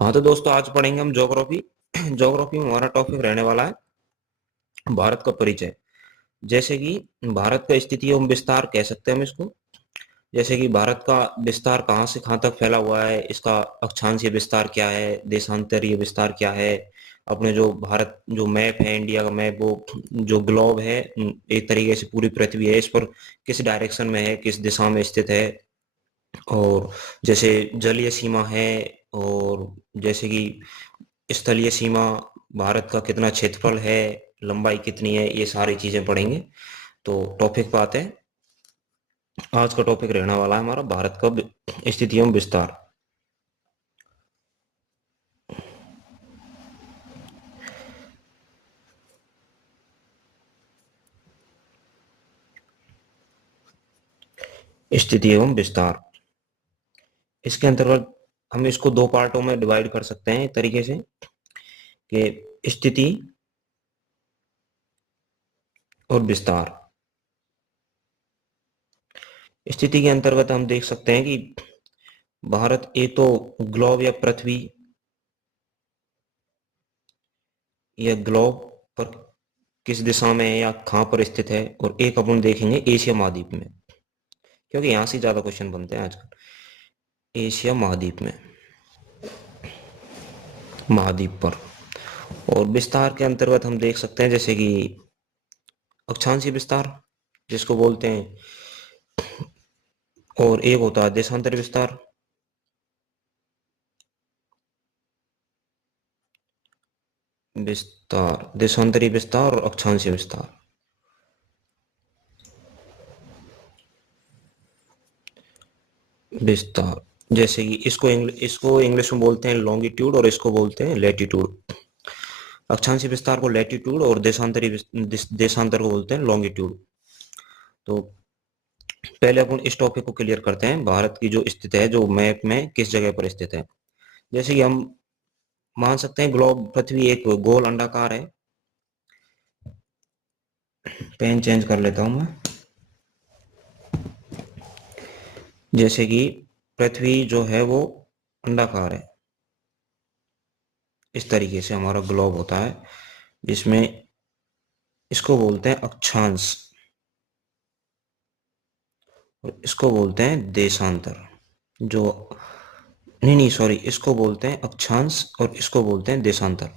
हाँ तो दोस्तों, आज पढ़ेंगे हम ज्योग्राफी। ज्योग्राफी में हमारा टॉपिक रहने वाला है भारत का परिचय। जैसे कि भारत का स्थिति एवं विस्तार कह सकते हैं हम इसको। जैसे कि भारत का विस्तार कहाँ से कहाँ तक फैला हुआ है, इसका अक्षांशीय विस्तार क्या है, देशांतरीय विस्तार क्या है। अपने जो भारत जो मैप है, इंडिया का मैप, वो जो ग्लोब है, एक तरीके से पूरी पृथ्वी है, इस पर किस डायरेक्शन में है, किस दिशा में स्थित है। और जैसे जलीय सीमा है, और जैसे कि स्थलीय सीमा, भारत का कितना क्षेत्रफल है, लंबाई कितनी है, ये सारी चीजें पढ़ेंगे। तो टॉपिक पे आते हैं। आज का टॉपिक रहने वाला है हमारा भारत का स्थिति एवं विस्तार। स्थिति एवं विस्तार, इसके अंतर्गत हम इसको दो पार्टों में डिवाइड कर सकते हैं एक तरीके से, कि स्थिति और विस्तार। स्थिति के अंतर्गत हम देख सकते हैं कि भारत एक तो ग्लोब या पृथ्वी, या ग्लोब पर किस दिशा में है या कहाँ पर स्थित है। और एक अपन देखेंगे एशिया महाद्वीप में, क्योंकि यहाँ से ज्यादा क्वेश्चन बनते हैं आजकल। एशिया महाद्वीप में, महाद्वीप पर। और विस्तार के अंतर्गत हम देख सकते हैं जैसे कि अक्षांशीय विस्तार जिसको बोलते हैं, और एक होता है देशांतर विस्तार। विस्तार, देशांतरी विस्तार और अक्षांशीय विस्तार। विस्तार, जैसे कि इसको इंग्लिश में बोलते हैं लॉन्गिट्यूड, और इसको बोलते हैं लेटीट्यूड। अक्षांशीय विस्तार को लेटीट्यूड, और देशांतर को बोलते हैं लॉन्गिट्यूड। तो पहले अपन इस टॉपिक को क्लियर करते हैं, भारत की जो स्थिति है, जो मैप में किस जगह पर स्थित है। जैसे कि हम मान सकते हैं ग्लोब, पृथ्वी एक गोल अंडाकार है। पेन चेंज कर लेता हूं मैं। जैसे कि पृथ्वी जो है वो अंडाकार है, इस तरीके से हमारा ग्लोब होता है, जिसमें इसको बोलते हैं अक्षांश, और इसको बोलते हैं देशांतर। जो नहीं नहीं सॉरी, इसको बोलते हैं अक्षांश और इसको बोलते हैं देशांतर।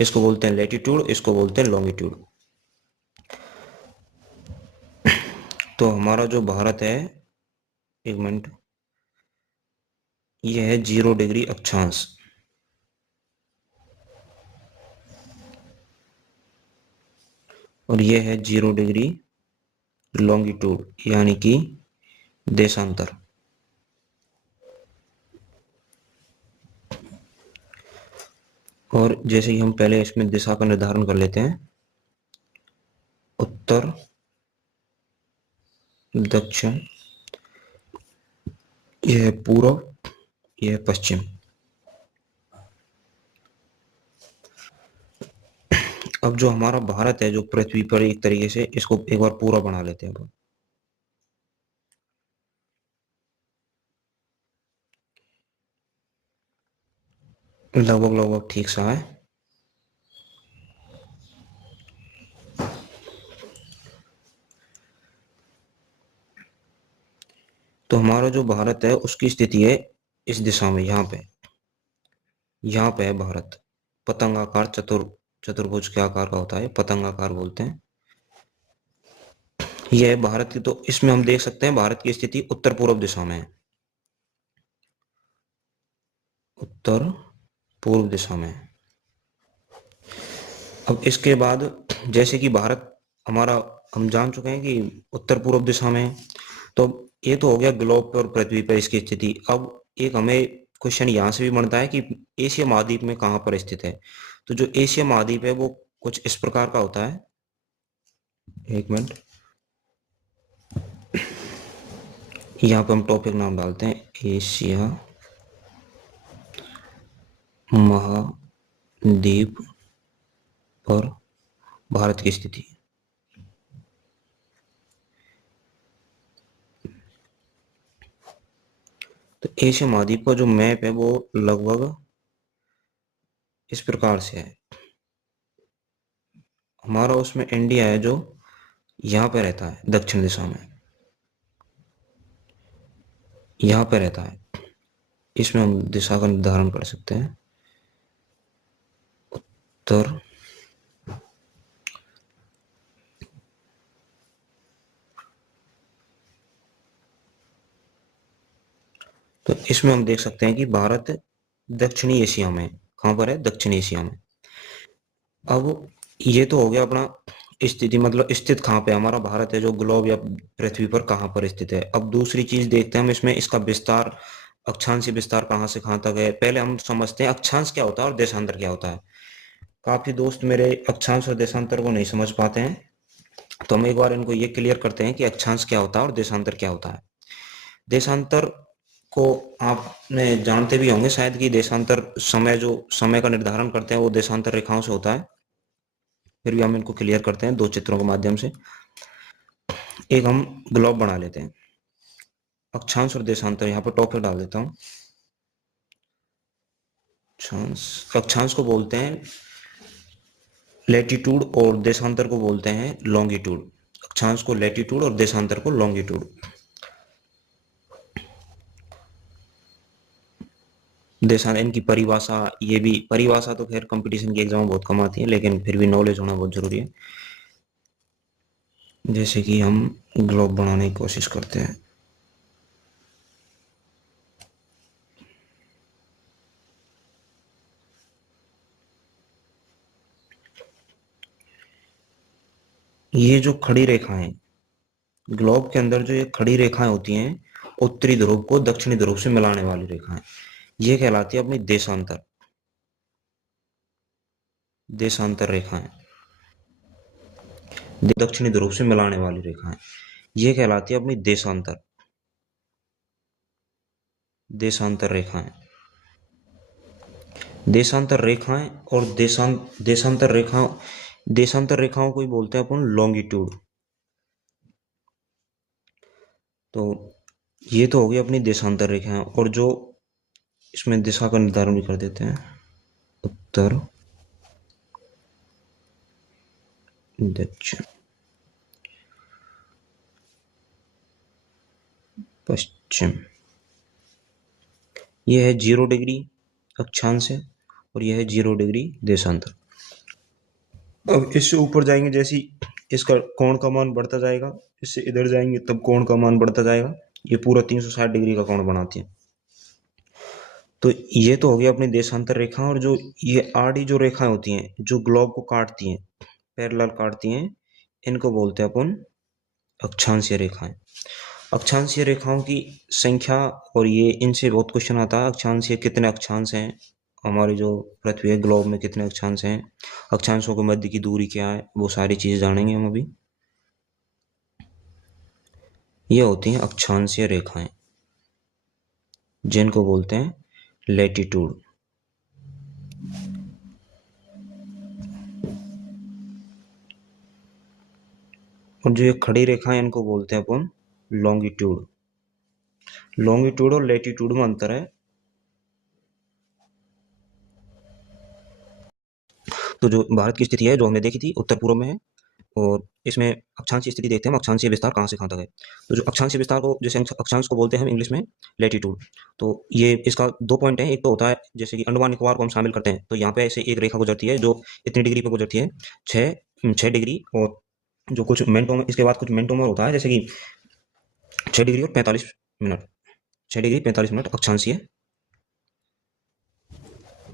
इसको बोलते हैं लेटीट्यूड, इसको बोलते हैं लॉन्गिट्यूड। तो हमारा जो भारत है, एक मिनट, ये है 0 डिग्री अक्षांश, और ये है 0 डिग्री लॉन्गिट्यूड, यानी कि देशांतर। और जैसे ही हम पहले इसमें दिशा का निर्धारण कर लेते हैं, उत्तर, दक्षिण, यह है पूर्व, यह है पश्चिम। अब जो हमारा भारत है, जो पृथ्वी पर, एक तरीके से इसको एक बार पूरा बना लेते हैं। लगभग लगभग ठीक सा है। तो हमारा जो भारत है उसकी स्थिति है इस दिशा में, यहाँ पे है भारत। पतंगाकार, चतुर्भुज के आकार का होता है, पतंगाकार बोलते हैं। यह है भारत की। तो इसमें हम देख सकते हैं भारत की स्थिति उत्तर पूर्व दिशा में है, उत्तर पूर्व दिशा में है। अब इसके बाद, जैसे कि भारत हमारा, हम जान चुके हैं कि उत्तर पूर्व दिशा में है। तो ये तो हो गया ग्लोब पर, पृथ्वी पर इसकी स्थिति। अब एक हमें क्वेश्चन यहाँ से भी बनता है कि एशिया महाद्वीप में कहाँ पर स्थित है। तो जो एशिया महाद्वीप है वो कुछ इस प्रकार का होता है। एक मिनट, यहाँ पे हम टॉपिक नाम डालते हैं एशिया महाद्वीप पर भारत की स्थिति। तो एशिया महाद्वीप का जो मैप है वो लगभग इस प्रकार से है। हमारा उसमें इंडिया है जो यहाँ पे रहता है दक्षिण दिशा में, यहाँ पे रहता है। इसमें हम दिशा का निर्धारण कर सकते हैं। उत्तर, तो इसमें हम देख सकते हैं कि भारत दक्षिणी एशिया में, कहाँ पर है? दक्षिण एशिया में। अब ये तो हो गया अपना स्थिति, मतलब स्थित कहाँ पे हमारा भारत है जो ग्लोब या पृथ्वी पर कहाँ पर स्थित है। अब दूसरी चीज देखते हैं हम इसमें, इसका विस्तार, अक्षांशीय विस्तार कहाँ से कहाँ तक है। पहले हम समझते हैं अक्षांश क्या होता है और देशांतर क्या होता है। काफी दोस्त मेरे अक्षांश और देशांतर को नहीं समझ पाते हैं, तो हम एक बार इनको ये क्लियर करते हैं कि अक्षांश क्या होता है और देशांतर क्या होता है। देशांतर को आपने जानते भी होंगे शायद कि देशांतर समय, जो समय का निर्धारण करते हैं वो देशांतर रेखाओं से होता है। फिर भी हम इनको क्लियर करते हैं दो चित्रों के माध्यम से। एक हम ग्लोब बना लेते हैं, अक्षांश और देशांतर, यहाँ पर टॉपिक डाल देता हूँ। अक्षांश को बोलते हैं लैटिट्यूड और देशांतर को बोलते हैं लॉन्गिट्यूड। अक्षांश को लैटिट्यूड और देशांतर को लॉन्गिट्यूड। देशांतर, इनकी परिभाषा, ये भी परिभाषा तो खैर कंपटीशन की एग्जाम में बहुत कम आती है, लेकिन फिर भी नॉलेज होना बहुत जरूरी है। जैसे कि हम ग्लोब बनाने की कोशिश करते हैं। ये जो खड़ी रेखाएं, ग्लोब के अंदर जो ये खड़ी रेखाएं होती हैं, उत्तरी ध्रुव को दक्षिणी ध्रुव से मिलाने वाली रेखाएं, ये कहलाती है अपनी देशांतर, देशांतर रेखाएं। दक्षिणी ध्रुव से मिलाने वाली रेखाएं, ये कहलाती है अपनी देशांतर, देशांतर रेखाएं। देशांतर रेखाएं और देशांतर रेखाओं, देशांतर रेखाओं को ही बोलते हैं अपन लॉन्गिट्यूड। तो ये तो होगी अपनी देशांतर रेखाएं, और जो इसमें दिशा का निर्धारण भी कर देते हैं, उत्तर, दक्षिण, पश्चिम। यह है 0 डिग्री अक्षांश है और यह है 0 डिग्री देशांतर। अब इससे ऊपर जाएंगे जैसी इसका कोण का मान बढ़ता जाएगा, इससे इधर जाएंगे तब कोण का मान बढ़ता जाएगा। ये पूरा 360 डिग्री का कोण बनाती है। तो ये तो हो गया अपनी देशांतर रेखा। और जो ये आड़ी जो रेखाएं होती हैं जो ग्लोब को काटती हैं, पैरेलल काटती हैं, इनको बोलते हैं अपन अक्षांशीय रेखाएं। अक्षांशीय रेखाओं की संख्या, और ये इनसे बहुत क्वेश्चन आता है, अक्षांशीय कितने अक्षांश हैं, हमारी जो पृथ्वी है ग्लोब में कितने अक्षांश हैं, अक्षांशों के मध्य की दूरी क्या है, वो सारी चीज जानेंगे हम अभी। ये होती हैं अक्षांशीय रेखाएं, जिनको बोलते हैं लैटिट्यूड। और जो ये खड़ी रेखाएं इनको बोलते हैं अपन लॉन्गिट्यूड। लॉन्गिट्यूड और लैटिट्यूड में अंतर है। तो जो भारत की स्थिति है जो हमने देखी थी उत्तर पूर्व में है, और इसमें अक्षांशीय स्थिति देखते हैं हम, अक्षांशीय विस्तार कहाँ से कहाँ तक है। तो जो अक्षांशीय विस्तार को, जैसे अक्षांश को बोलते हैं हम इंग्लिश में लैटिट्यूड। तो ये इसका 2 पॉइंट है। एक तो होता है जैसे कि अंडमान निकोबार को हम शामिल करते हैं, तो यहाँ पे ऐसे एक रेखा गुजरती है जो इतनी डिग्री पे गुजरती है, 6 डिग्री, और जो कुछ मिनटों में, इसके बाद कुछ मिनटों में होता है, जैसे कि 6 डिग्री और 45 मिनट, 6 डिग्री 45 मिनट अक्षांशीय,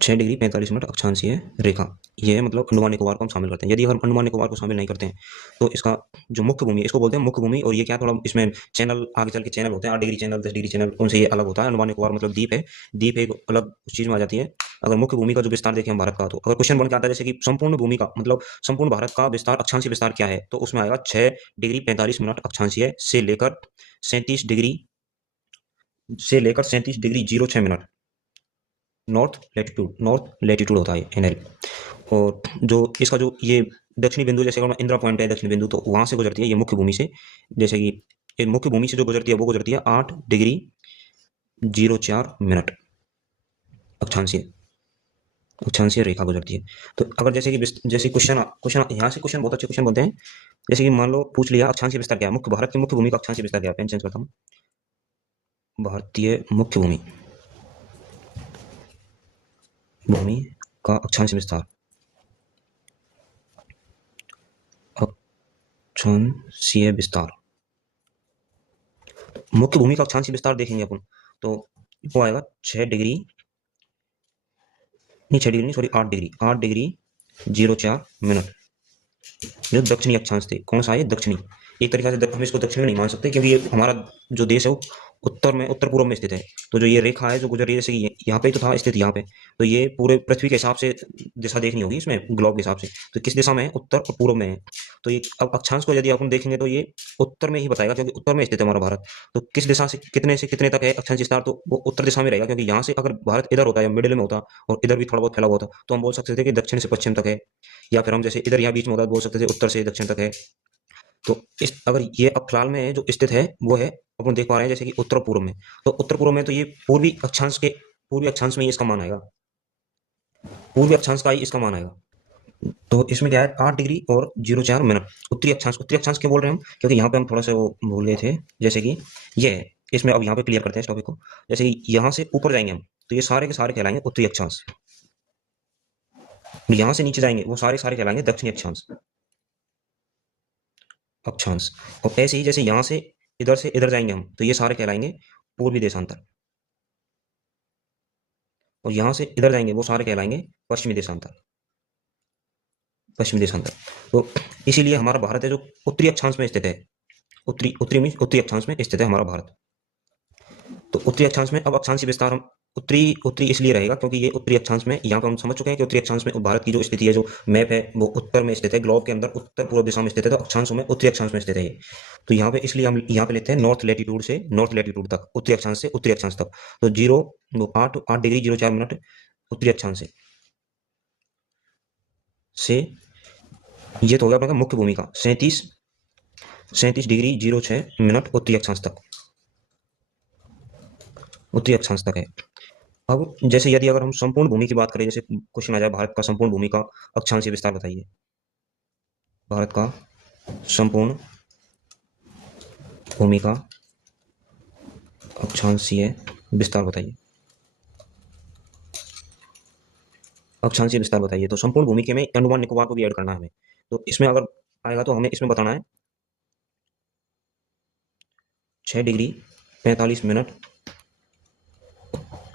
6 डिग्री 45 मिनट अक्षांशीय रेखा। ये है, मतलब अंडमान निकोबार को हम शामिल करते हैं। यदि हम अंडमान निकोबार को शामिल नहीं करते हैं तो इसका जो मुख्य भूमि, इसको बोलते हैं मुख्य भूमि। और ये क्या, थोड़ा इसमें चैनल आगे चल के चैनल होते हैं, 8 डिग्री चैनल, 10 डिग्री चैनल, उनसे ये अलग होता है। अंडमान निकोबार मतलब द्वीप है, द्वीप एक अलग उस चीज में आ जाती है। अगर मुख्य भूमि का जो विस्तार देखें हम भारत का, तो अगर क्वेश्चन बन के आता है जैसे कि संपूर्ण भूमि का, मतलब संपूर्ण भारत का विस्तार, अक्षांशीय विस्तार क्या है, तो उसमें आएगा 6 डिग्री 45 मिनट अक्षांशीय से लेकर 37 डिग्री 06 मिनट नॉर्थ लैटिट्यूड होता है NL। और जो इसका जो ये दक्षिणी बिंदु, जैसे अगर इंदिरा पॉइंट है दक्षिणी बिंदु, तो वहां से गुजरती है ये मुख्य भूमि से। जैसे कि ये मुख्य भूमि से जो गुजरती है वो गुजरती है 8 डिग्री 04 मिनट अक्षांशीय। अक्षांशीय रेखा गुजरती है। तो अगर जैसे कि जैसे क्वेश्चन क्वेश्चन यहाँ से क्वेश्चन बहुत अच्छे क्वेश्चन बनते हैं। जैसे कि मान लो पूछ लिया अक्षांशीय विस्तार क्या है, मुख्य भारत की मुख्य भूमि का अक्षांशीय विस्तार क्या है। पेन चेंज करता हूँ। भारतीय मुख्य भूमि भूमि का अक्षांशीय विस्तार, अक्षांशीय विस्तार, मुख्य भूमि का अक्षांशीय विस्तार देखेंगे अपन तो वो आएगा 6 डिग्री, नहीं 6 डिग्री नहीं, सॉरी 8 डिग्री, 8 डिग्री 04 मिनट। जो दक्षिणी अक्षांश थे, कौन सा है दक्षिणी, एक तरीके से हम इसको दक्षिण में नहीं मान सकते क्योंकि ये हमारा जो देश है वो उत्तर में, उत्तर पूर्व में स्थित है। तो जो ये रेखा है जो गुजर रही है, जैसे कि यहाँ पे तो था स्थित यहाँ पे, तो ये पूरे पृथ्वी के हिसाब से दिशा देखनी होगी इसमें, ग्लोब के हिसाब से, तो किस दिशा में है, उत्तर और पूर्व में है। तो ये अब अक्षांश को यदि अपन देखेंगे तो ये उत्तर में ही बताएगा क्योंकि उत्तर में स्थित है हमारा भारत। तो किस दिशा से कितने तक है अक्षांश विस्तार, तो वो उत्तर दिशा में रहेगा क्योंकि यहाँ से अगर भारत इधर होता है या मिडिल में होता और इधर भी थोड़ा बहुत फैला हुआ होता तो हम बोल सकते थे कि दक्षिण से पश्चिम तक है, या फिर हम जैसे इधर यहाँ बीच में होता तो बोल सकते थे उत्तर से दक्षिण तक है। तो इस अगर ये अब फिलहाल में जो स्थित है वो है, अपन देख पा रहे हैं जैसे कि उत्तर पूर्व में, तो उत्तर पूर्व में तो ये पूर्वी अक्षांश में ही इसका मान आएगा, पूर्वी अक्षांश का ही इसका मान आएगा। तो इसमें क्या है 8 डिग्री और 04 मिनट उत्तरी अक्षांश क्यों बोल रहे हैं हम, क्योंकि यहाँ पे हम थोड़ा सा वो भूल गए थे। जैसे कि ये है, इसमें अब यहाँ पे क्लियर करते हैं इस टॉपिक को। जैसे कि यहाँ से ऊपर जाएंगे हम तो ये सारे के सारे कहलाएंगे उत्तरी अक्षांश, यहाँ से नीचे जाएंगे वो सारे सारे कहलाएंगे दक्षिणी अक्षांश अक्षांश। और ऐसे ही जैसे यहाँ से इधर जाएंगे हम तो ये सारे कहलाएंगे पूर्वी देशांतर, और यहाँ से इधर जाएंगे वो सारे कहलाएंगे पश्चिमी देशांतर, पश्चिमी देशांतर। तो इसीलिए हमारा भारत है जो उत्तरी अक्षांश में स्थित है, उत्तरी अक्षांश में स्थित है हमारा भारत। तो उत्तरी अक्षांश में अब अक्षांशीय विस्तार हम उत्तरी उत्तरी इसलिए रहेगा क्योंकि ये उत्तरी अक्षांश में, यहाँ पर हम समझ चुके हैं कि उत्तरी अक्षांश में भारत की जो स्थिति है, जो मैप है वो उत्तर में स्थित है, ग्लोब के अंदर उत्तर पूर्व दिशा में स्थित है, तो अक्षांशों में उत्तरी अक्षांश में स्थित है ये। तो यहाँ पे इसलिए हम यहाँ पे लेते हैं नॉर्थ लैटिट्यूड से नॉर्थ लैटिट्यूड तक, उत्तरी अक्षांश से उत्तरी अक्षांश तक। तो 8 डिग्री 04 मिनट उत्तरी अक्षांश से ये तो हो गया अपना मुख्य भूमि का। 37 डिग्री 06 मिनट उत्तरी अक्षांश तक, उत्तरी अक्षांश तक है। अब जैसे यदि अगर हम संपूर्ण भूमि की बात करें, जैसे क्वेश्चन आ जाए भारत का संपूर्ण भूमि का अक्षांशीय विस्तार बताइए, भारत का संपूर्ण भूमि का अक्षांशीय विस्तार बताइए, अक्षांशीय विस्तार बताइए। तो संपूर्ण भूमि के में अंडमान निकोबार को भी ऐड करना है हमें, तो इसमें अगर आएगा तो हमें इसमें बताना है 6 डिग्री 45 मिनट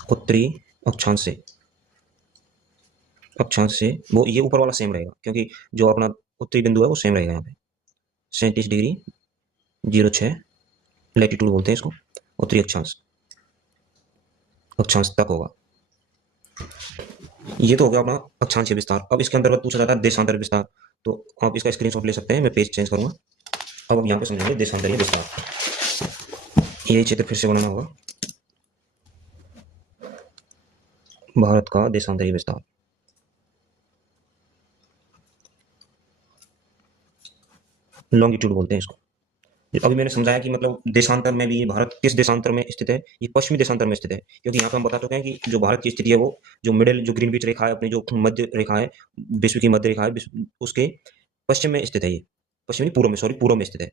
उत्तरी अक्षांश से वो ये ऊपर वाला सेम रहेगा क्योंकि जो अपना उत्तरी बिंदु है वो सेम रहेगा यहाँ पे। 37 डिग्री 06 लैटिट्यूड बोलते हैं इसको, उत्तरी अक्षांश तक होगा। ये तो हो गया अपना अक्षांशीय विस्तार। अब इसके अंतर्गत पूछा जाता है देशांतर विस्तार, तो आप इसका स्क्रीनशॉट ले सकते हैं, मैं पेज चेंज करूंगा। अब यहाँ पे समझेंगे देशांतरीय विस्तार, यही चित्र फिर से बनाना होगा, भारत का देशांतरीय विस्तार। लॉन्गिट्यूड बोलते हैं इसको। अभी मैंने समझाया कि मतलब देशांतर में भी ये भारत किस देशांतर में स्थित है, ये पश्चिमी देशांतर में स्थित है, क्योंकि यहाँ पे हम बता चुके हैं कि जो भारत की स्थिति है वो जो मिडिल जो ग्रीनविच रेखा है, अपनी जो मध्य रेखा है, विश्व की मध्य रेखा है, उसके पश्चिम में स्थित है ये, पश्चिमी पूर्व में, सॉरी पूर्व में स्थित है,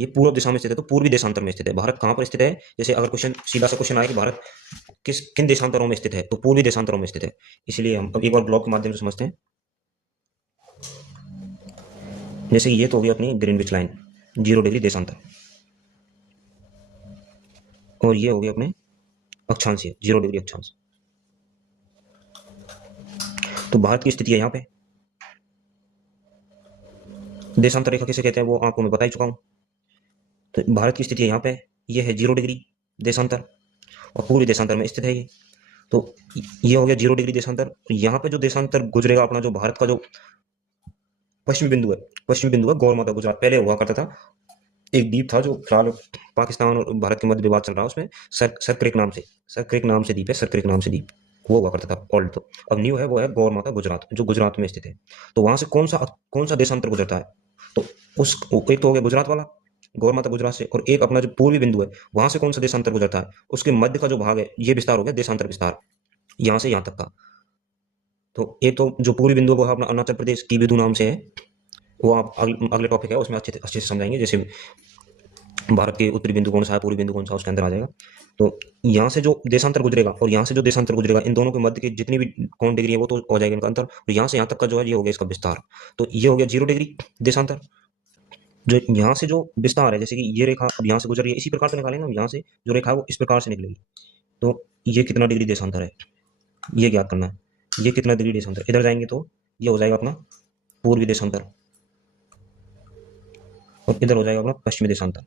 ये पूर्व दिशा में स्थित है, तो पूर्वी देशांतर में स्थित है। भारत कहाँ पर स्थित है, जैसे अगर क्वेश्चन सीधा सा क्वेश्चन आए कि भारत किन देशांतरों में स्थित है, तो पूर्वी देशांतरों में स्थित है। इसलिए हम अब एक बार ब्लॉक के माध्यम से समझते हैं। जैसे ये तो होगी अपनी ग्रीनविच लाइन 0 डिग्री देशांतर, और ये हो गया अपने अक्षांशीय 0 डिग्री अक्षांश। तो भारत की स्थिति है यहाँ पे, देशांतर रेखा किसे कहते हैं वो आपको मैं बता ही चुका हूँ। तो भारत की स्थिति है यहाँ पे, ये है 0 डिग्री देशांतर और पूर्वी देशांतर में स्थित है ये। तो ये हो गया 0 डिग्री देशांतर। यहाँ पे जो देशांतर गुजरेगा अपना, जो भारत का जो पश्चिमी बिंदु है गौरमाता गुजरात, पहले हुआ करता था एक द्वीप था जो फिलहाल पाकिस्तान और भारत के मध्य विवाद चल रहा है, उसमें सरक्रिक नाम से द्वीप है, सरक्रिक नाम से द्वीप वो हुआ करता था ओल्ड। तो अब न्यू है वो है गौरमाता गुजरात, जो गुजरात में स्थित है। तो वहां से कौन सा देशांतर गुजरता है, तो उस एक तो हो गया गुजरात वाला, गौरमाता गुजरात से, और एक अपना जो पूर्वी बिंदु है वहां से कौन सा देशांतर गुजरता है, उसके मध्य का जो भाग है ये विस्तार हो गया देशांतर विस्तार, यहाँ से यहाँ तक का। तो एक तो जो पूर्वी बिंदु है वो है अपना अरुणाचल प्रदेश की बिंदु नाम से है, वो आप अगले टॉपिक है उसमें अच्छे से समझाएंगे, जैसे भारत के उत्तरी बिंदु कौन सा है, पूर्वी बिंदु कौन सा, उसके अंदर आ जाएगा। तो यहाँ से जो देशांतर गुजरेगा और यहाँ से जो देशांतर गुजरेगा, इन दोनों के मध्य की जितनी भी कौन डिग्री है वो तो हो जाएगा इनका अंतर, और यहाँ से यहाँ तक का जो है ये हो गया इसका विस्तार। तो ये हो गया 0 डिग्री देशांतर। जो यहाँ से जो विस्तार है, जैसे कि ये रेखा अब यहाँ से गुजर रही है, इसी प्रकार से निकालेंगे हम, यहाँ से जो रेखा है वो इस प्रकार से निकलेगी। तो ये कितना डिग्री देशांतर है ये ज्ञात करना है। ये कितना डिग्री देशांतर, इधर जाएंगे तो ये हो जाएगा अपना पूर्वी देशांतर, और इधर हो जाएगा अपना पश्चिमी देशांतर,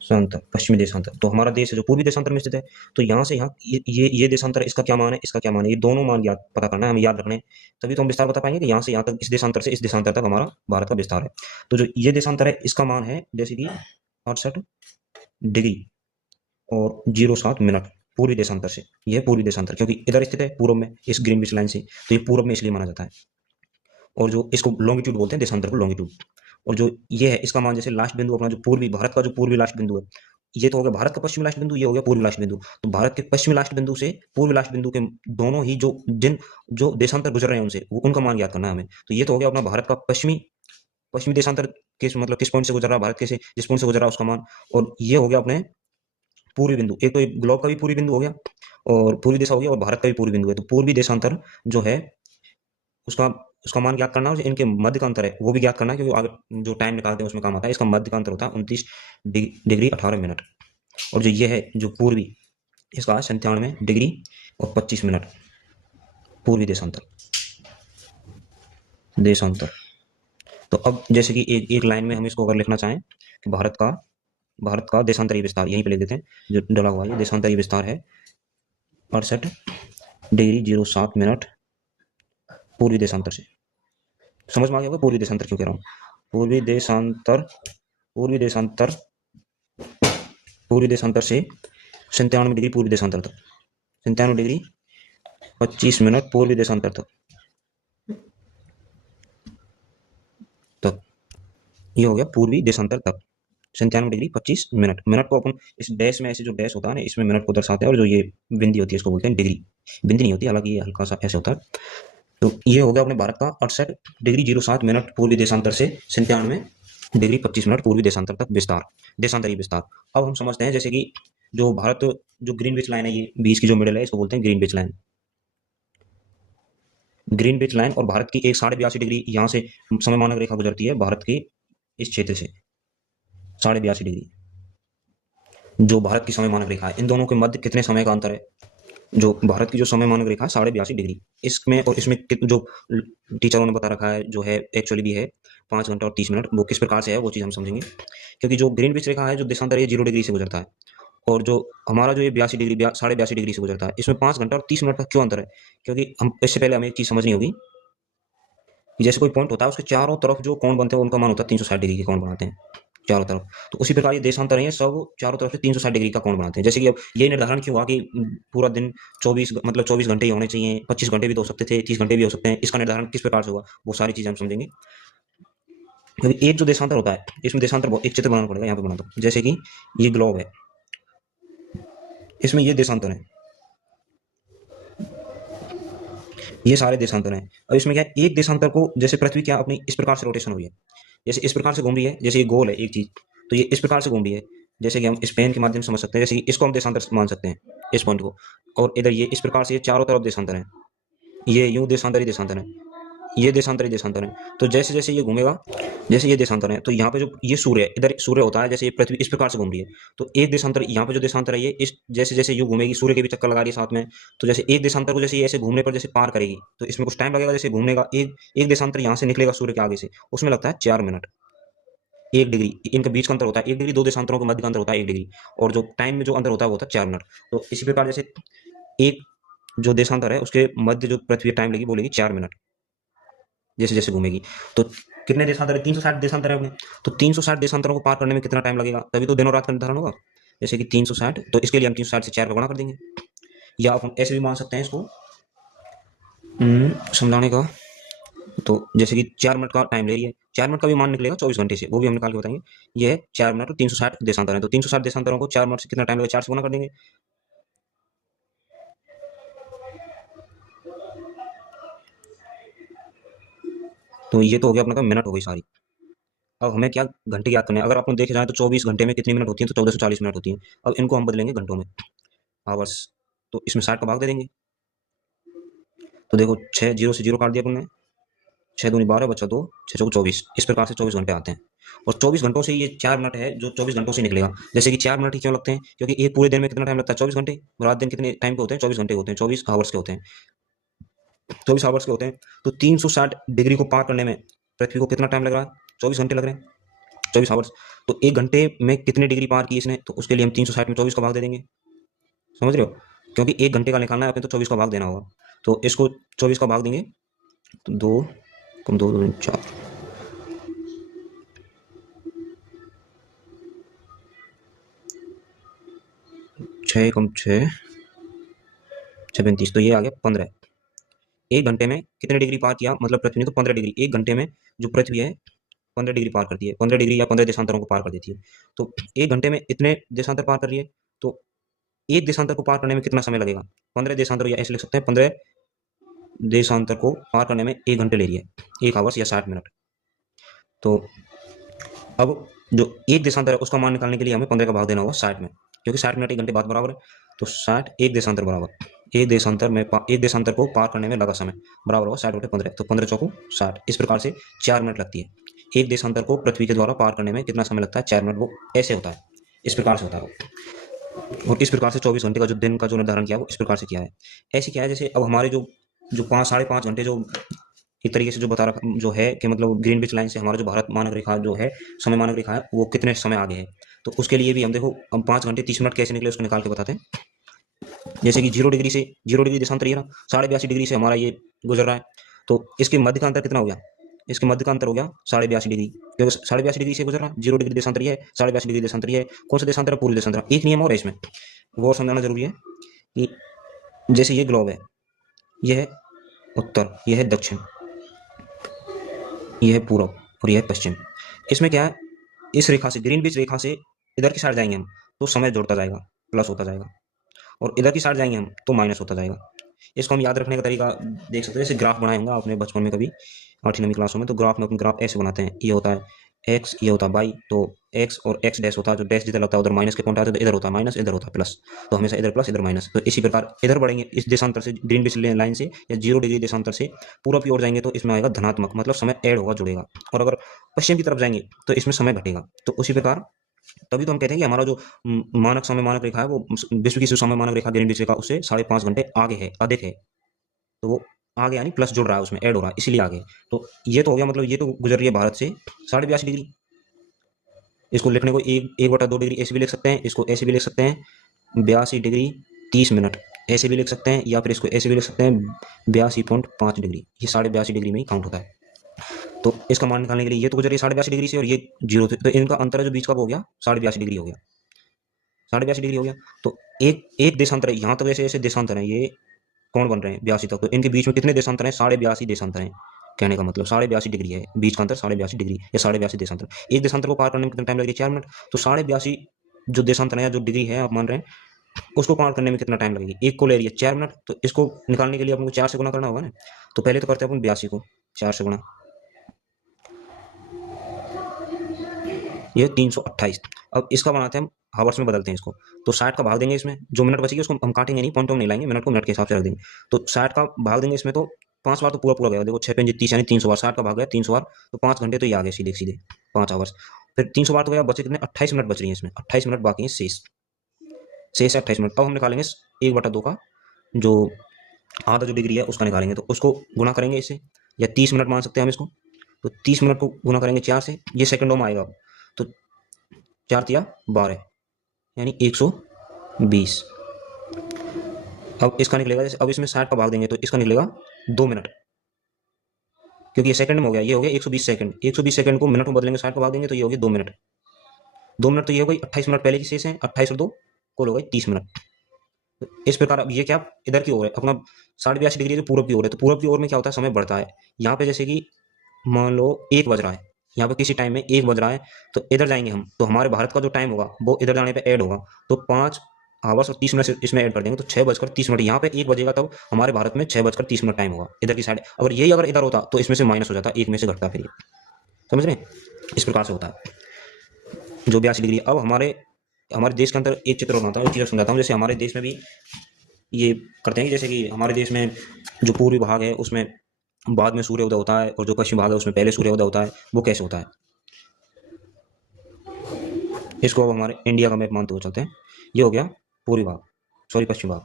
देशांतर पश्चिमी देशांतर। तो हमारा देश है जो पूर्वी देशांतर में स्थित है, तो यहाँ से यहाँ ये देशांतर, इसका क्या मान है, इसका क्या मान है, ये दोनों मान याद पता करना है, हमें याद रखने हैं। तभी तो हम विस्तार बता पाएंगे कि यहाँ से यहाँ तक, इस देशांतर से इस देशांतर तक हमारा भारत का विस्तार है। तो जो ये देशांतर है इसका मान है जैसे कि 68 डिग्री और 07 मिनट पूर्वी देशांतर से। यह पूर्वी देशांतर क्योंकि इधर स्थित है पूर्व में, इस ग्रीनविच लाइन से, तो ये पूर्व में इसलिए माना जाता है। और जो इसको लॉन्गिट्यूड बोलते हैं, देशांतर को लॉन्गिट्यूड। और जो ये है इसका मान, जैसे लास्ट बिंदु अपना जो पूर्वी भारत का जो पूर्वी लास्ट बिंदु है, ये तो हो गया भारत का पश्चिमी लास्ट बिंदु, ये हो गया पूर्वी लास्ट बिंदु। तो भारत के पश्चिमी लास्ट बिंदु से पूर्वी लास्ट बिंदु के दोनों ही जो देशांतर गुजर रहे हैं उनसे, उनका मान याद करना है हमें। तो ये तो हो गया अपना भारत का पश्चिमी पश्चिमी देशांतर, किस मतलब किस पॉइंट से गुजर रहा है भारत के, से जिस पॉइंट से गुजर रहा है उसका मान। और ये हो गया अपने पूर्वी बिंदु, एक तो ग्लोब का भी पूर्वी बिंदु हो गया और पूर्वी दिशा हो गया, और भारत का भी पूर्वी बिंदु है। तो पूर्वी देशांतर जो है उसका उसका मान ज्ञात करना है, और इनके मध्य का अंतर है वो भी ज्ञात करना है, क्योंकि आगे जो टाइम निकालते हैं उसमें काम आता है। इसका मध्य का अंतर होता है 29 डिग्री 18 मिनट। और जो ये है जो पूर्वी, इसका 97 डिग्री और 25 मिनट पूर्वी देशांतर। देशांतर तो अब जैसे कि एक लाइन में हम इसको अगर लिखना चाहें कि भारत का देशांतरीय विस्तार, यहीं पे लिख देते हैं जो डला हुआ है, देशांतरीय विस्तार है 68 डिग्री 07 मिनट पूर्वी देशांतर से। समझ में आ गया होगा पूर्वी देशांतर क्यों कह रहा हूँ। पूर्वी देशांतर पूर्वी देशांतर पूर्वी देशांतर से 97 डिग्री पूर्वी देशांतर तक, 97 डिग्री 25 मिनट पूर्वी देशांतर तक तक ये हो गया पूर्वी देशांतर तक। 97 डिग्री 25 मिनट। मिनट को अपन इस डैश में, ऐसे जो डैश होता है ना, इसमें मिनट को दर्शाते हैं, और जो ये बिंदी होती है इसको बोलते हैं डिग्री। बिंदी नहीं होती, हालांकि ये हल्का सा ऐसे होता है। तो ये हो गया अपने भारत का 68 डिग्री 07 मिनट पूर्वी देशांतर से 97 डिग्री 25 मिनट पूर्वी देशांतर तक विस्तार, देशांतरीय विस्तार। अब हम समझते हैं जैसे कि जो भारत, जो ग्रीनविच लाइन है, ये बीच की जो मिडल है इसको बोलते हैं ग्रीनविच लाइन। ग्रीनविच लाइन और भारत की एक 82.5 डिग्री यहाँ से समय मानक रेखा गुजरती है भारत की इस क्षेत्र से, 82.5 डिग्री जो भारत की समय मानक रेखा है। इन दोनों के मध्य कितने समय का अंतर है, जो भारत की जो समय मानक रेखा है 82.5 डिग्री, इसमें और इसमें जो टीचरों ने बता रखा है, जो है एक्चुअली भी है 5 घंटा और 30 मिनट, वो किस प्रकार से है वो चीज़ हम समझेंगे। क्योंकि जो ग्रीनविच रेखा है, जो देशांतर है 0 डिग्री से गुजरता है, और जो हमारा जो ये 82 डिग्री 82.5 डिग्री से गुजरता है, इसमें 5 घंटा और 30 मिनट का क्यों अंतर है। क्योंकि हम इससे पहले हमें एक चीज़ समझनी होगी कि जैसे कोई पॉइंट होता है उसके चारों तरफ जो कोण बनते हैं उनका मान होता है 360 डिग्री के कोण बनाते हैं चारों तरफ। तो उसी प्रकार ये देशांतर है, सब चारों तरफ से 360 डिग्री का कोण बनाते हैं। जैसे कि अब ये निर्धारण क्यों हुआ कि पूरा दिन 24 घंटे ही होने चाहिए, 25 घंटे भी तो हो सकते थे, 30 घंटे भी हो सकते हैं, इसका निर्धारण किस प्रकार से हुआ, वो सारी चीजें हम समझेंगे। क्योंकि एक जो देशांतर होता है, इसमें देशांतर एक चित्र बनाना पड़ेगा, यहाँ पे बनाता हूँ। जैसे कि ये ग्लोब है, इसमें ये देशांतर है, ये सारे देशांतर हैं। अब इसमें क्या है, एक देशांतर को, जैसे पृथ्वी क्या अपनी इस प्रकार से रोटेशन हुई है, जैसे इस प्रकार से घूम रही है, जैसे ये गोल है एक चीज, तो ये इस प्रकार से घूम रही है, जैसे कि हम इस पेन के माध्यम से समझ सकते हैं, जैसे कि इसको हम देशांतर मान सकते हैं, इस पॉइंट को। और इधर ये इस प्रकार से ये चारों तरफ देशांतर है, ये यूं देशांतर ही देशांतर है, ये देशांतर ही देशांतर है। तो जैसे जैसे ये घूमेगा, जैसे ये देशांतर है, तो यहाँ पे जो ये सूर्य है, इधर सूर्य होता है, जैसे ये पृथ्वी इस प्रकार से घूम रही है, तो एक देशांतर यहाँ पे जो देशांतर है, ये इस जैसे जैसे यू घूमेगी, सूर्य के भी चक्कर लगा रही है साथ में, तो जैसे एक देशांतर को जैसे ये ऐसे घूमने पर जैसे पार करेगी, तो इसमें कुछ टाइम लगेगा, जैसे घूमने का एक एक देशांतर यहाँ से निकलेगा सूर्य के आगे से, उसमें लगता है 4 मिनट। 1 डिग्री इनके बीच का अंतर होता है, 1 डिग्री दो देशांतरों के मध्य का अंतर होता है 1 डिग्री, और जो टाइम में जो अंतर होता है वो होता है 4 मिनट। तो इसी प्रकार जैसे एक जो देशांतर है उसके मध्य जो पृथ्वी टाइम लगी वो लेगी 4 मिनट, जैसे जैसे घूमेगी। तो कितने देशांतर है, 360 देशांतर है अपने, तो 360 देशांतरों को पार करने में कितना टाइम लगेगा, तभी तो दिन और रात का निर्धारण होगा। जैसे कि 360, तो इसके लिए हम 360 से 4 का गुणा कर देंगे, या हम ऐसे भी मान सकते हैं इसको समझाने का। तो जैसे कि 4 मिनट का टाइम ले रही है, 4 मिनट का भी मान निकलेगा 24 घंटे से, वो भी हम निकाल के बताएंगे। ये है 4 मिनट और 360 देशांतर है, तो 360 देशांतरों को 4 मिनट से कितना टाइम लगेगा, 4 से गुना कर देंगे। तो ये तो हो गया अपना का मिनट हो गई सारी। अब हमें क्या घंटे याद करने हैं। अगर आपको देखे जाए तो 24 घंटे में कितनी मिनट होती है, तो 1440 मिनट होती है। अब इनको हम बदलेंगे घंटों में, आवर्स। तो इसमें 60 का भाग दे देंगे। तो देखो 6 जीरो से जीरो काट दिया अपन ने, 6 दूनी 12 बचा 2, 6 चौको 24, इस प्रकार से 24 घंटे आते हैं। और 24 घंटों से ये 4 मिनट है जो 24 घंटों से निकलेगा। जैसे कि 4 मिनट ही क्यों लगते हैं, क्योंकि एक पूरे दिन में कितना टाइम लगता है, 24 घंटे। रात दिन कितने टाइम के होते हैं, 24 घंटे होते हैं, 24 आवर्स के होते हैं, 24 आवर्स के होते हैं। तो 360 डिग्री को पार करने में पृथ्वी को कितना टाइम लग रहा है, 24 घंटे लग रहे हैं, 24 आवर्स। तो एक घंटे में कितने डिग्री पार की इसने, तो उसके लिए हम 360 में 24 का भाग दे देंगे। समझ रहे हो, क्योंकि एक घंटे का निकालना है अपने, तो 24 का भाग देना होगा। तो इसको 24 का भाग देंगे, तो 2 कम 2 2 4, 6 कम 6 35, तो ये आ गया 15। एक घंटे में कितने डिग्री पार किया, मतलब पृथ्वी ने, तो 15 डिग्री एक घंटे में जो पृथ्वी है 15 डिग्री पार करती है, 15 डिग्री या 15 देशांतरों को पार कर देती है। तो एक घंटे में इतने देशांतर पार कर रही है। तो एक देशांतर को पार करने में कितना समय लगेगा, 15 देशांतर, या ऐसे लिख सकते हैं 15 देशांतर को पार करने में 1 घंटे ले रही है, 1 आवर्स या 60 मिनट। तो अब जो एक देशांतर है उसका मान निकालने के लिए हमें 15 का भाग देना होगा 60 में, क्योंकि 60 मिनट 1 घंटे बाद बराबर है। तो 60 एक देशांतर बराबर एक देशांतर को पार करने में लगा समय बराबर होगा 60/15, तो 15 चौको 60। इस प्रकार से 4 मिनट लगती है एक देशांतर को पृथ्वी के द्वारा पार करने में। कितना समय लगता है, 4 मिनट। वो ऐसे होता है, इस प्रकार से होता है वो। और इस प्रकार से 24 घंटे का जो दिन का जो निर्धारण किया वो इस प्रकार से किया है। ऐसे किया है जैसे अब हमारे जो जो 5 साढ़े 5 घंटे जो एक तरीके से जो बता रखा जो है कि मतलब ग्रीनविच लाइन से हमारा जो भारत मानक रेखा जो है, समय मानक रेखा है, वो कितने समय आगे है। तो उसके लिए भी हम देखो, हम 5 घंटे 30 मिनट कैसे निकले उसको निकाल के बताते हैं। जैसे कि 0 डिग्री देशांतर ये रहा, 82.5 डिग्री से हमारा ये गुजर रहा है। तो इसके मध्य का अंतर कितना हो गया, इसके मध्य का अंतर हो गया 82.5 डिग्री, क्योंकि 82.5 डिग्री से गुजर रहा है। 0 डिग्री देशांतर ये है, 82.5 डिग्री देशांतर ये है। कौन सा देशांतर है, पूर्व देशांतर। एक नियम और है इसमें, वो और समझाना जरूरी है कि जैसे ये ग्लोब है, ये है उत्तर, ये है दक्षिण, ये है पूरब और ये है पश्चिम। इसमें क्या है, इस रेखा से, ग्रीनविच रेखा से इधर की साइड जाएंगे हम तो समय जुड़ता जाएगा, प्लस होता जाएगा, और इधर की साइड जाएंगे हम तो माइनस होता जाएगा। इसको हम याद रखने का तरीका देख सकते हैं, जैसे ग्राफ बनाए होंगे आपने बचपन में कभी 8वीं 9वीं क्लासों में। तो ग्राफ में अपन ग्राफ ऐसे बनाते हैं, ये होता है एक्स, ये होता है वाई। तो एक्स और एक्स डैश होता है, जो डैश जिधर लगता है उधर माइनस के पॉइंट आते हैं, तो इधर होता है माइनस, इधर होता है प्लस। तो हमेशा इधर प्लस इधर माइनस। तो इसी प्रकार इधर बढ़ेंगे इस देशांतर से, ग्रीनविच लाइन से, या 0 डिग्री देशांतर से पूरब की ओर जाएंगे तो इसमें आएगा धनात्मक, मतलब समय ऐड होगा, जुड़ेगा। और अगर पश्चिम की तरफ जाएंगे तो इसमें समय घटेगा। तो उसी प्रकार तभी तो हम कहते हैं कि हमारा जो मानक समय मानक रेखा है वो विश्व की जो समय मानक रेखा ग्रीनविच रेखा उससे 5.5 घंटे आगे है, अधिक है। तो वो आगे यानी प्लस जुड़ रहा है, उसमें ऐड हो रहा है, इसीलिए आगे। तो ये तो हो गया, मतलब ये तो गुजर रही है भारत से 82.5 डिग्री। इसको लिखने को 1/2 डिग्री ऐसे भी लिख सकते हैं, इसको ऐसे भी लिख सकते हैं, 82 डिग्री 30 मिनट ऐसे भी लिख सकते हैं, या फिर इसको ऐसे भी लिख सकते हैं 82.5 डिग्री। ये 82.5 डिग्री में ही काउंट होता है। तो इसका मान निकालने के लिए ये तो गुजर रही है 82.5 डिग्री से, और ये जीरो थे, तो इनका अंतर है जो बीच का वो हो गया 82.5 डिग्री हो गया, 82.5 डिग्री हो गया। तो एक एक देशांतर है, यहाँ तक ऐसे ऐसे देशांतर है, ये कौन बन रहे हैं 82 तक, तो इनके बीच में कितने देशांतर हैं, 82.5 देशांतर हैं। कहने का मतलब 82.5 डिग्री है बीच का अंतर, 82.5 डिग्री या 82.5 देशांतर। एक देशांतर को पार करने में कितना टाइम लगेगा, 4 मिनट। तो 82.5 जो देशांतर है या जो डिग्री है आप मान रहे हैं, उसको पार करने में कितना टाइम लगेगी, एक को ले रही है 4 मिनट। तो इसको निकालने के लिए आपको 4 से गुना करना होगा ना। तो पहले तो करते हैं अपन 82 को 4 से गुना, ये 328। अब इसका बनाते हैं हम हावर्स में, बदलते हैं इसको। तो 60 का भाग देंगे इसमें, जो मिनट बचेगी उसको हम काटेंगे नहीं, पॉइंटों में नहीं लाएंगे, मिनट को मिनट के हिसाब से रख देंगे। तो 60 का भाग देंगे इसमें, तो 5 बार तो पूरा पूरा गया, देखो 6×5 = 30 यानी 300 बार, 60 का भाग गया 300 बार, तो 5 घंटे तो ये आ गए सीधे सीधे, 5 आवर्स। फिर 300 बार तो गया, बचे कितने, 28 मिनट बच रही है इसमें, 28 मिनट बाकी है, शेष है 28 मिनट। अब हम निकालेंगे 1/2 का जो आधा जो डिग्री है उसका निकालेंगे, तो उसको गुना करेंगे इससे, या 30 मिनट मान सकते हैं हम इसको। तो 30 मिनट को गुना करेंगे 4 से, ये सेकंडों में आएगा। तो 4×3 = 12 यानी 120। अब इसका निकलेगा, जैसे अब इसमें 60 का भाग देंगे तो इसका निकलेगा 2 मिनट, क्योंकि ये सेकंड में हो गया, ये हो गया 120 सेकंड। 120 सेकंड को मिनट में बदलेंगे, 60 का भाग देंगे तो ये हो गया 2 मिनट। 2 मिनट तो ये हो गई, 28 मिनट पहले की शेष है, 28 और 2 कुल हो गई 30 मिनट। तो इस प्रकार अब ये क्या इधर की ओर है अपना 82.5 डिग्री जो पूरब की ओर है, तो पूरब की ओर में क्या होता है, समय बढ़ता है। यहाँ पे जैसे कि मान लो 1 बज रहा है, यहाँ पे किसी टाइम में 1 बज रहा है, तो इधर जाएंगे हम, तो हमारे भारत का जो टाइम होगा वो इधर जाने पे ऐड होगा। तो 5 आवर्स और 30 मिनट से इसमें ऐड कर देंगे तो 6:30 यहाँ पे 1 बजेगा, तब हमारे भारत में 6:30 टाइम होगा इधर की साइड। अगर यही अगर इधर होता तो इसमें से माइनस हो जाता, एक में से घटता, फिर ये समझ रहे हैं, इस प्रकार से होता है जो 82 डिग्री। अब हमारे हमारे देश के अंदर एक चित्र बनाता हूँ, एक चीज़ समझाता हूँ। जैसे हमारे देश में भी ये करते हैं कि जैसे कि हमारे देश में जो पूर्वी भाग है उसमें बाद में सूर्योदय होता है, और जो पश्चिम भाग है उसमें पहले सूर्योदय होता है। वो कैसे होता है, इसको अब हमारे इंडिया का मैप मानते हुए चलते हैं। ये हो गया पूर्वी भाग, सॉरी पश्चिम भाग,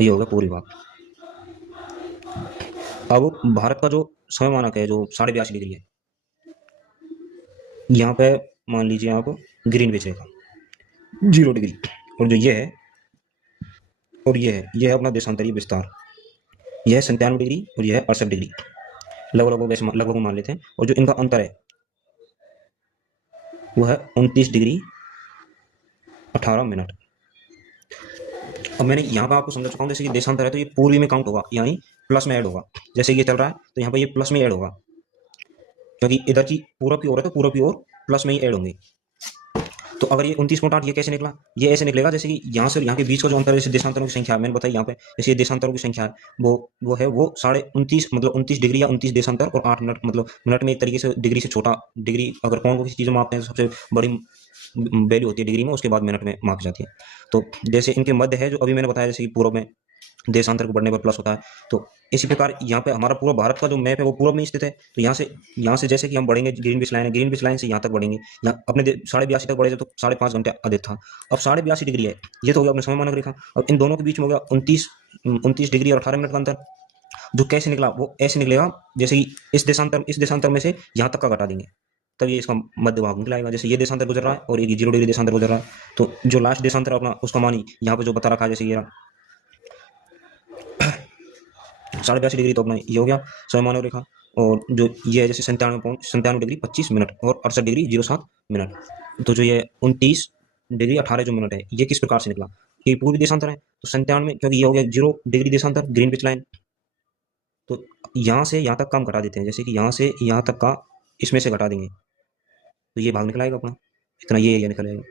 ये होगा पूर्वी भाग। अब भारत का जो समय मानक है जो 82.5 डिग्री है, यहाँ पे मान लीजिए आप ग्रीन विच रेखा 0 डिग्री, और जो ये है और ये है अपना देशांतरीय विस्तार, यह है 97 डिग्री और यह है 68 डिग्री, लगभग मान लेते हैं। और जो इनका अंतर है वह है 29 डिग्री 18 मिनट। अब मैंने यहाँ पे आपको समझा चुका हूँ, जैसे कि देशांतर है तो ये पूर्वी में काउंट होगा, यानी प्लस में ऐड होगा। जैसे ये चल रहा है तो यहाँ पे ये प्लस में ऐड होगा, क्योंकि इधर की पूरब की ओर है तो पूरब की ओर प्लस में ही ऐड होंगे। तो अगर ये 29.8 ये कैसे निकला, ये ऐसे निकलेगा जैसे कि यहाँ से यहाँ के बीच का जो अंतर है, जैसे देशांतरों की संख्या मैंने बताई यहाँ पे, जैसे ये देशांतरों की संख्या है वो है वो 29.5 मतलब 29 डिग्री या 29 देशांतर और 8 मिनट, मतलब मिनट में एक तरीके से डिग्री से छोटा। डिग्री अगर कौन को किसी चीज़ में मापते हैं तो सबसे बड़ी वैल्यू होती है डिग्री में, उसके बाद मिनट में मापी जाती है। तो जैसे इनके मध्य है जो अभी मैंने बताया, जैसे कि पूर्व में देशांतर को बढ़ने पर प्लस होता है, तो इसी प्रकार यहाँ पे हमारा पूरा भारत का जो मैप है वो पूर्व में स्थित है। तो यहाँ से जैसे कि हम बढ़ेंगे, ग्रीनविच लाइन है, ग्रीनविच लाइन से यहाँ तक बढ़ेंगे, यहाँ अपने 82.5 तक बढ़े तो 5.5 घंटे अधिक था। अब 82.5 डिग्री है, ये तो हो गया अपने समय मानक रेखा। अब इन दोनों के बीच में हो गया 29 डिग्री और 18 मिनट का अंतर, जो कैसे निकला वो ऐसे निकलेगा जैसे कि इस देशांतर में से यहाँ तक का घटा देंगे, तब ये इसका मध्य भाग निकलाएगा। जैसे ये देशांतर गुजर रहा है और ये 0 डिग्री देशांतर गुजर रहा है, तो जो लास्ट देशांतर अपना उसका मानी यहाँ पे जो बता रखा है, जैसे ये 82.5 डिग्री, तो अपना ये हो गया समय मानव रेखा। और जो ये है जैसे 97 डिग्री 25 मिनट और 68 डिग्री 07 मिनट। तो जो ये 29 डिग्री 18 जो मिनट है, ये किस प्रकार से निकला, ये पूर्वी देशांतर है तो 97, क्योंकि ये हो गया 0 डिग्री देशांतर ग्रीन पिच लाइन। तो यहाँ से यहाँ तक का हम घटा देते हैं, जैसे कि यहाँ से यहाँ तक का इसमें से घटा देंगे तो ये भाग निकलाएगा अपना, इतना ये एरिया निकलेगा।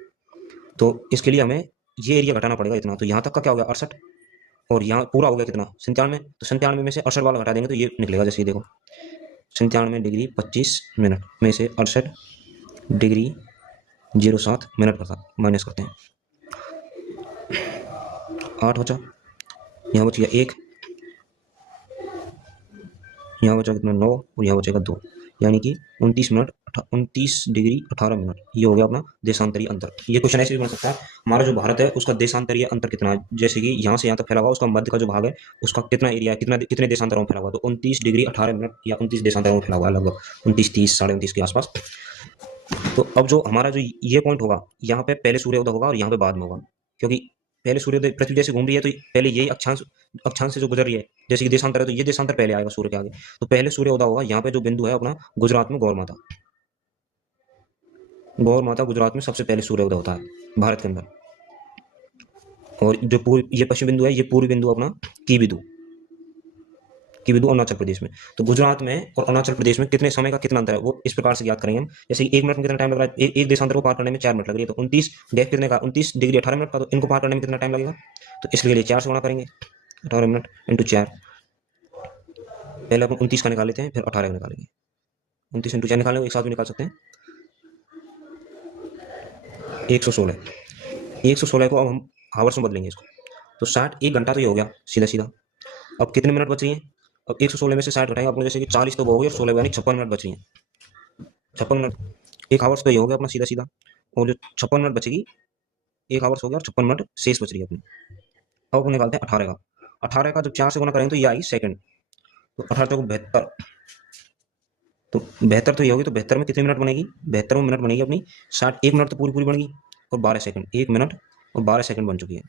तो इसके लिए हमें ये एरिया घटाना पड़ेगा इतना, तो यहाँ तक का क्या हो गया 68, और यहाँ पूरा हो गया कितना 97, तो 97 में से 68 वाला घटा देंगे तो ये निकलेगा। जैसे ये देखो 97 डिग्री 25 मिनट में से 68 डिग्री 07 मिनट करता माइनस करते हैं, 8 बचा, यहाँ बच गया 1, यहाँ बचा कितना 9, और यहाँ बचेगा 2, यानी कि 29 डिग्री 18 मिनट। ये हो गया अपना देशांतरीय अंतर। ये क्वेश्चन ऐसे भी बन सकता है, हमारा जो भारत है उसका देशांतरीय अंतर कितना है, जैसे कि यहाँ से यहाँ तक फैला हुआ, उसका मध्य का जो भाग है उसका कितना एरिया है, कितने देशांतरों में फैला हुआ, तो 29 डिग्री 18 मिनट या 29 देशांतरों में फैला हुआ है, लगभग 29 30 29.5 के आसपास। तो अब जो हमारा जो ये पॉइंट होगा, यहाँ पे पहले सूर्योदय होगा और यहाँ पे बाद में होगा, क्योंकि पहले सूर्योदय पृथ्वी जैसे घूम रही है तो पहले यही अक्षांश से जो गुजर रही है, जैसे कि देशांतर है तो ये देशांतर पहले आएगा सूर्य के आगे, तो पहले सूर्योदय होगा। यहाँ पे जो बिंदु है अपना गुजरात में, गौर माता गुजरात में सबसे पहले सूर्योदय होता है भारत के अंदर। और जो ये पश्चिम बिंदु है, ये पूर्वी बिंदु अपना की बिंदु अरुणाचल प्रदेश में। तो गुजरात में और अरुणाचल प्रदेश में कितने समय का कितना अंतर है वो इस प्रकार से ज्ञात करेंगे हम। जैसे 1 मिनट में कितना टाइम लग रहा है, एक देशांतर को पार करने में 4 मिनट लग रही है, तो 29 गैप कितने का 29 डिग्री 18 मिनट का, तो इनको पार करने में कितना टाइम लगेगा, तो इसके लिए 4 से गुणा करेंगे, 18 मिनट इंटू 4। पहले अपन 29 का निकाल लेते हैं फिर 18 का निकालेंगे। 29 इंटू 4 निकालेंगे, एक साथ भी निकाल सकते हैं, 116। 116 को अब हम हावर्स में बदलेंगे इसको, तो 60, 1 घंटा तो ये हो गया सीधा सीधा। अब कितने मिनट बच रही हैं, अब 116 में से 60 घटाएंगे अपने, जैसे कि 40 तो हो गई और 16 यानी 56 मिनट बच रही हैं, 56 मिनट। 1 हावर्स तो ये हो गया अपना सीधा सीधा, और जो 56 मिनट बचेगी, 1 हावर्स हो गया और 56 मिनट शेष बच रही है अपनी। अब अपन निकालते हैं 18 का। 18 का जब 4 से गुना करेंगे तो ये आएगी सेकंड, तो 18 को 72, तो 72 तो ये होगी, तो 72 में कितनी मिनट बनेगी, 72 में मिनट बनेगी अपनी 60, 1 मिनट तो पूरी पूरी बन गई और 12 सेकंड, 1 मिनट और 12 सेकंड बन चुकी है।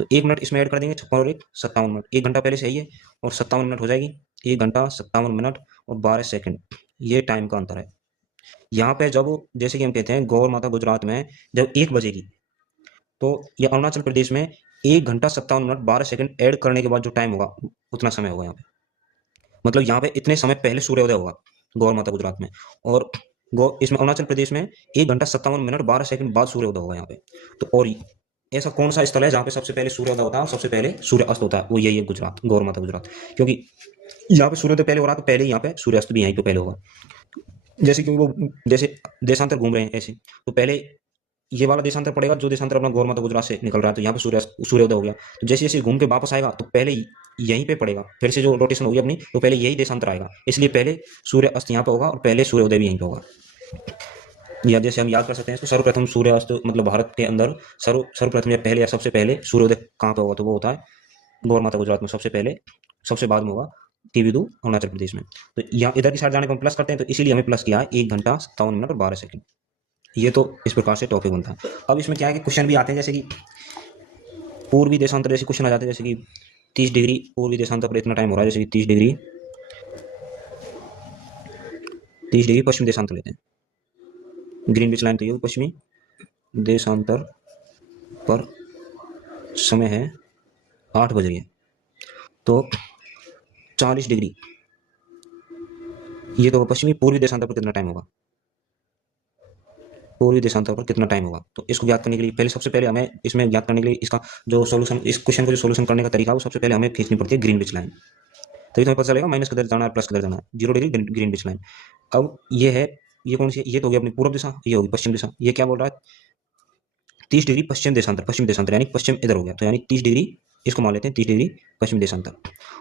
तो 1 मिनट इसमें ऐड कर देंगे, 56 और 1 57 मिनट, 1 घंटा पहले से ही है और 57 मिनट हो जाएगी, 1 घंटा 57 मिनट और 12 सेकंड, ये टाइम का अंतर है। यहाँ पे जब जैसे कि हम कहते हैं गौर माता गुजरात में जब 1 बजेगी, तो ये अरुणाचल प्रदेश में 1 घंटा 57 मिनट 12 सेकंड ऐड करने के बाद जो टाइम होगा उतना समय होगा यहाँ पे, मतलब यहाँ पे इतने समय पहले सूर्योदय होगा गौर माता गुजरात में। और इसमें अरुणाचल प्रदेश में 1 घंटा 57 मिनट 12 सेकंड बाद सूर्योदय होगा यहाँ पे। तो और ऐसा कौन सा स्थल है जहाँ पे सबसे पहले सूर्योदय होता है और सबसे पहले सूर्य अस्त होता है? वो यही है, गुजरात, गौर माता गुजरात। क्योंकि यहाँ पे सूर्योदय पहले हो रहा है तो पहले यहाँ पे सूर्यास्त भी यहीं पे पहले होगा। जैसे कि वो जैसे देशांतर घूम रहे हैं ऐसे, तो पहले ये वाला देशांतर पड़ेगा जो देशांतर अपना गौर माता गुजरात से निकल रहा है, तो यहाँ पे सूर्योदय हो गया। तो जैसे जैसे घूम के वापस आएगा तो पहले यहीं पे पड़ेगा, फिर से जो रोटेशन होगी अपनी, तो पहले यही देशांतर आएगा, इसलिए पहले सूर्य अस्त यहाँ पे होगा और पहले सूर्योदय भी यहीं पे होगा। या जैसे हम याद कर सकते हैं इसको, सर्वप्रथम सूर्यास्त मतलब भारत के अंदर सर्वप्रथम या पहले या सबसे पहले सूर्योदय कहाँ पे होगा, तो वो होता है गौर माता गुजरात में सबसे पहले, सबसे बाद में होगा टीविदू अरुणाचल प्रदेश में। तो यहाँ इधर की साइड जाने को हम प्लस करते हैं, तो इसीलिए हमें प्लस किया है 1 घंटा 57 मिनट और 12 सेकंड। ये तो इस प्रकार से टॉपिक बनता है। अब इसमें क्या है कि क्वेश्चन भी आते हैं, जैसे कि पूर्वी देशांतर जैसे क्वेश्चन आ जाते हैं, जैसे कि 30 डिग्री पूर्वी देशांतर पर इतना टाइम हो रहा है, जैसे कि 30 डिग्री पश्चिमी देशांतर लेते हैं, ग्रीनविच लाइन तो ये पश्चिमी देशांतर पर समय है 8 बज रही है, तो 40 डिग्री ये तो पश्चिमी पूर्वी देशांतर पर कितना टाइम होगा, पूर्वी देशांतर पर कितना टाइम होगा। तो इसको ज्ञात करने के लिए पहले सबसे पहले हमें इसमें ज्ञात करने के लिए इसका जो सोल्यूशन, इस क्वेश्चन को जो सोल्यूशन करने का तरीका है, वो सबसे पहले हमें खींचनी पड़ती है ग्रीनविच लाइन, तभी तुम्हें पता चलेगा माइनस किधर जाना है प्लस किधर जाना है। 0 डिग्री ग्रीनविच लाइन। अब ये है, ये कौन सी है, ये तो होगी अपनी पूर्व दिशा, ये होगी पश्चिम दिशा। ये क्या बोल रहा है, 30 डिग्री पश्चिम देशांतर, पश्चिम देशांतर यानी पश्चिम इधर हो गया, तो यानी 30 डिग्री इसको मान लेते हैं 30 डिग्री पश्चिम देशांतर,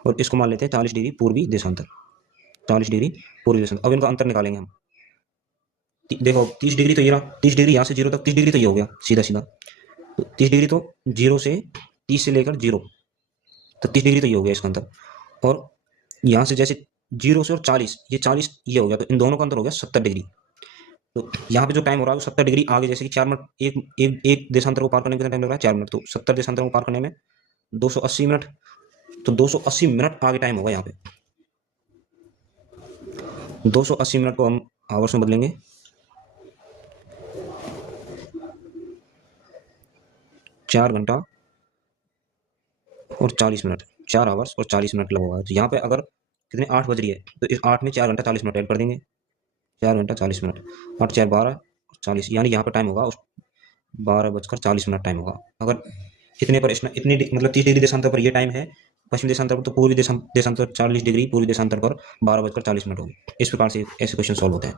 और इसको मान लेते हैं 40 डिग्री पूर्वी देशांतर, 40 डिग्री पूर्वी देशांतर। अब इनका अंतर निकालेंगे हम। देखो 30 डिग्री तो ये रहा, 30 डिग्री यहाँ से 0 तक, 30 डिग्री तो ये हो गया सीधा सीधा, तो 30 डिग्री तो 0 से 30 से लेकर 0, तो 30 डिग्री तो ये हो गया इसका अंतर। और यहाँ से जैसे 0 से और 40, ये 40 ये हो गया, तो इन दोनों का अंतर हो गया 70 डिग्री। तो यहाँ पे जो टाइम हो रहा है वो 70 डिग्री आगे, जैसे कि 4 मिनट एक एक एक देशांतर को पार करने में कितना टाइम लग रहा है, 4 मिनट, तो 70 देशांतर को पार करने में 280 मिनट, तो 280 मिनट आगे टाइम होगा यहाँ पे। 280 मिनट को हम आवर्स में बदलेंगे, 4 घंटा और 40 मिनट, 4 आवर्स और 40 मिनट लगेगा। तो यहाँ पे अगर कितने 8 बज रही है, तो इस 8 में 4 घंटा 40 मिनट ऐड कर देंगे, 4 घंटा 40 मिनट, 8 4 12 40, यानी यहाँ पे टाइम होगा उस 12 बजकर 40 मिनट टाइम होगा। अगर इतने पर इतनी मतलब 30 डिग्री देशांतर पर ये टाइम है पश्चिमी देशांतर पर, तो पूर्वी देशांतर 40 डिग्री पूर्वी देशांतर पर 12 बजकर 40 मिनट होगी। इस प्रकार से ऐसे क्वेश्चन सॉल्व होते हैं।